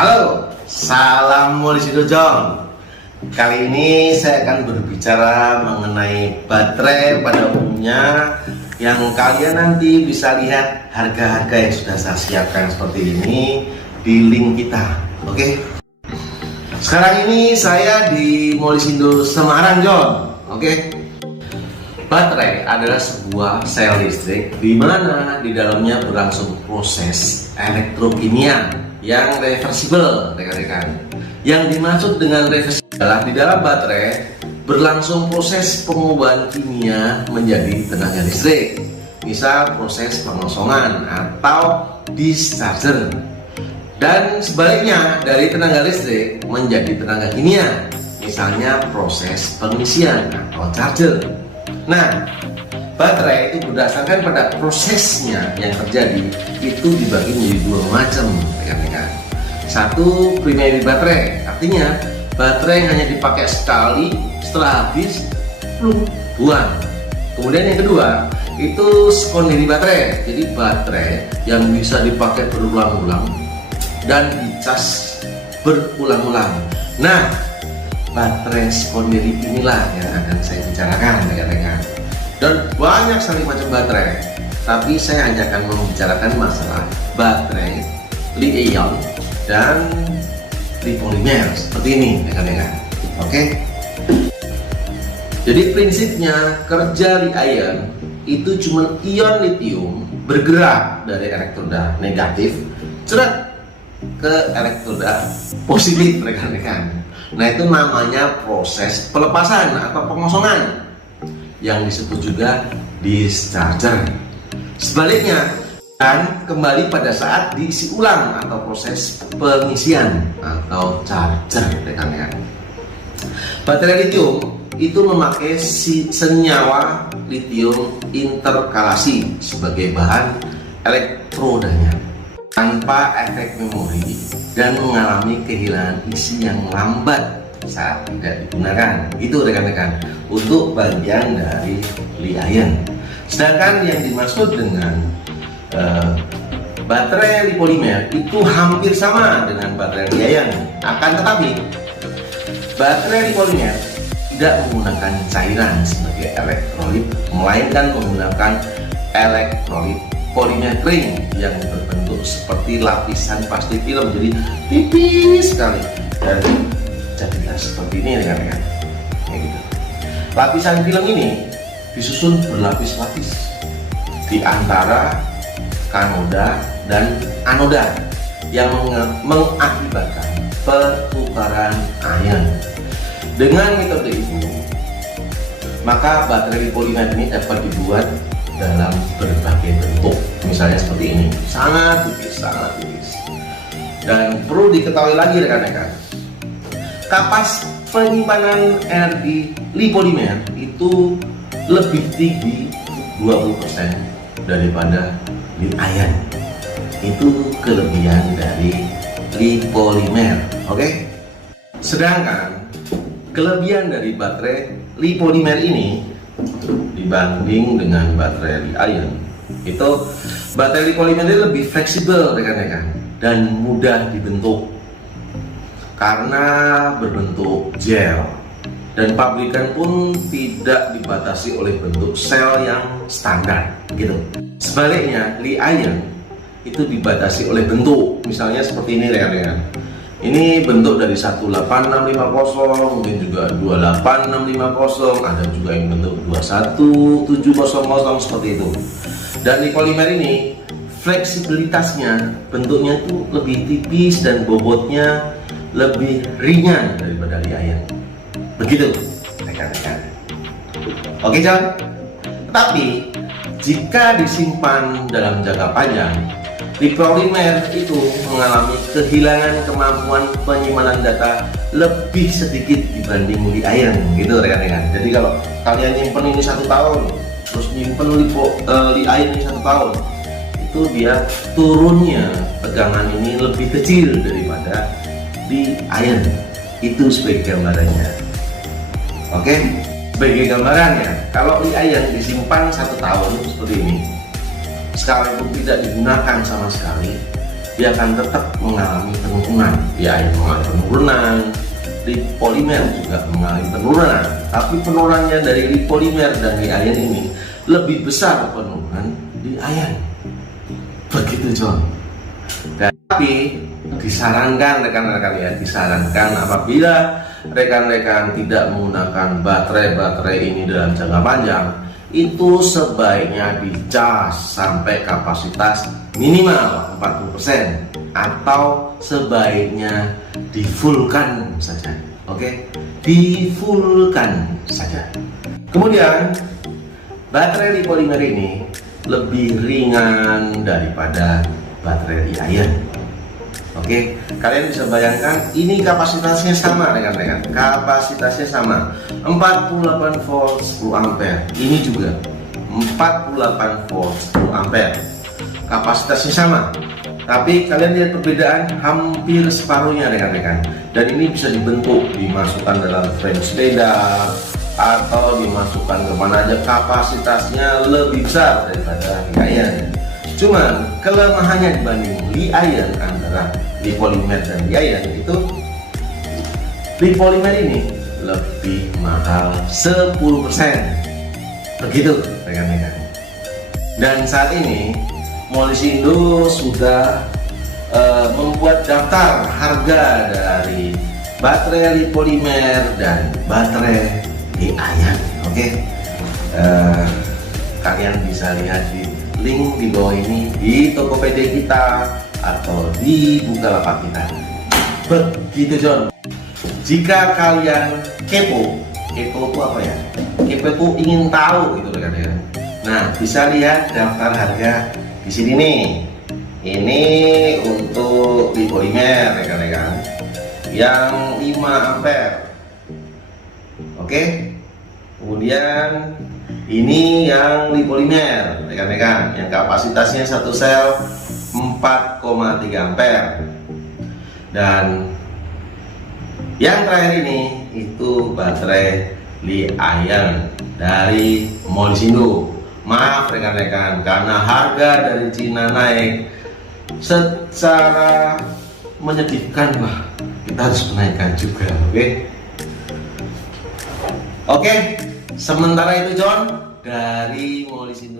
Halo, salam Molisi Dojong. Kali ini saya akan berbicara mengenai baterai pada umumnya, yang kalian nanti bisa lihat harga-harga yang sudah saya siapkan seperti ini di link kita. Oke. Sekarang ini saya di Molisindo Semarang, John. Oke. Baterai adalah sebuah sel listrik di mana di dalamnya berlangsung proses elektrokimia yang reversibel, rekan-rekan. Yang dimaksud dengan reversibel adalah di dalam baterai berlangsung proses pengubahan kimia menjadi tenaga listrik. Misal proses pengosongan atau discharger. Dan sebaliknya dari tenaga listrik menjadi tenaga kimia, misalnya proses pengisian atau charger. Nah, baterai itu berdasarkan pada prosesnya yang terjadi itu dibagi menjadi dua macam, rekan-rekan. Satu, primary baterai, artinya baterai yang hanya dipakai sekali, setelah habis buang. Kemudian yang kedua itu secondary baterai, jadi baterai yang bisa dipakai berulang-ulang dan dicas berulang-ulang. Nah, baterai secondary inilah yang akan saya bicarakan, rekan-rekan. Dan banyak sekali macam baterai, tapi saya hanya akan membicarakan masalah baterai li-ion dan li-polimer seperti ini, rekan-rekan. Oke. Jadi prinsipnya kerja li-ion itu cuma ion litium bergerak dari elektroda negatif cerat ke elektroda positif, rekan-rekan. Nah, itu namanya proses pelepasan atau pengosongan, yang disebut juga discharger. Sebaliknya, dan kembali pada saat diisi ulang atau proses pengisian atau charger, rekan-rekan. Baterai litium itu memakai senyawa litium interkalasi sebagai bahan elektrodanya tanpa efek memori dan mengalami kehilangan isi yang lambat saat tidak digunakan. Itu, rekan-rekan, untuk bagian dari li-ion. Sedangkan yang dimaksud dengan baterai li-polimer itu hampir sama dengan baterai li-ion. Akan tetapi baterai li-polimer tidak menggunakan cairan sebagai elektrolit, melainkan menggunakan elektrolit polimer kering yang berbentuk seperti lapisan plastik film, jadi tipis sekali dan jadilah seperti ini, rekan-rekan. Gitu. Lapisan film ini disusun berlapis-lapis di antara kanoda dan anoda yang mengakibatkan pertukaran ion. Dengan metode itu, maka baterai polimer ini dapat dibuat dalam berbagai bentuk, misalnya seperti ini, sangat tipis. Dan perlu diketahui lagi, rekan-rekan, kapas penyimpanan energi li-polimer itu lebih tinggi 20% daripada li-ion. Itu kelebihan dari li-polimer. Oke? Sedangkan kelebihan dari baterai li-polimer ini dibanding dengan baterai li-ion, itu baterai li-polimer ini lebih fleksibel, rekan-rekan, dan mudah dibentuk karena berbentuk gel, dan pabrikan pun tidak dibatasi oleh bentuk sel yang standar, gitu. Sebaliknya, li-ion itu dibatasi oleh bentuk, misalnya seperti ini, rekan-rekan. Ini bentuk dari 18650, mungkin juga 28650, ada juga yang bentuk 21700 seperti itu. Dan li-polimer ini fleksibilitasnya, bentuknya itu lebih tipis dan bobotnya lebih ringan daripada li-ion. Begitu, rekan-rekan. Oke, John. Tapi jika disimpan dalam jangka panjang, li-polimer itu mengalami kehilangan kemampuan penyimpanan data lebih sedikit dibanding li-ion, gitu, rekan-rekan. Jadi kalau kalian nyimpen ini 1 tahun, terus nyimpen li-ion ini 1 tahun, itu dia turunnya tegangan ini lebih kecil daripada li-ion. Itu sebagai gambarannya. Oke, sebagai gambarannya, kalau li-ion disimpan 1 tahun seperti ini, sekalipun tidak digunakan sama sekali, dia akan tetap mengalami penurunan. Ya, mengalami penurunan. Polimer juga mengalami penurunan, tapi penurunannya dari polimer dan ion ini lebih besar penurunan di ion. Begitu John. Tapi disarankan rekan-rekan ya, disarankan apabila rekan-rekan tidak menggunakan baterai ini dalam jangka panjang, itu sebaiknya dicas sampai kapasitas minimal 40% atau sebaiknya di-fullkan saja. Oke, di-fullkan saja. Kemudian baterai polimer ini lebih ringan daripada baterai ion. Oke, kalian bisa bayangkan ini kapasitasnya sama rekan-rekan. Kapasitasnya sama, 48 volt 10 ampere. Ini juga 48 volt 10 ampere. Kapasitasnya sama. Tapi kalian lihat perbedaan hampir separuhnya rekan-rekan. Dan ini bisa dibentuk, dimasukkan dalam frame sepeda atau dimasukkan kemana aja, kapasitasnya lebih besar daripada ion. Cuman kelemahannya dibanding ion antara polimer dan ion itu, polimer ini lebih mahal 10%. Begitu rekan-rekan. Dan saat ini Molisindo sudah membuat daftar harga dari baterai polimer dan baterai ion. Oke, kalian bisa lihat di link di bawah ini di Tokopedia kita atau di Bukalapak kita. Begitu John. Jika kalian kepo itu apa ya? Kepo itu ingin tahu gitu rekan-rekan. Nah, bisa lihat daftar harga di sini nih. Ini untuk polimer rekan-rekan yang 5 ampere. Oke. Kemudian ini yang polimer rekan-rekan yang kapasitasnya satu sel 4,3 ampere. Dan yang terakhir ini itu baterai ion dari Molisindo. Maaf rekan-rekan, karena harga dari Cina naik secara menyedihkan, lah kita harus menaikkan juga. Oke, sementara itu John dari Molisindo.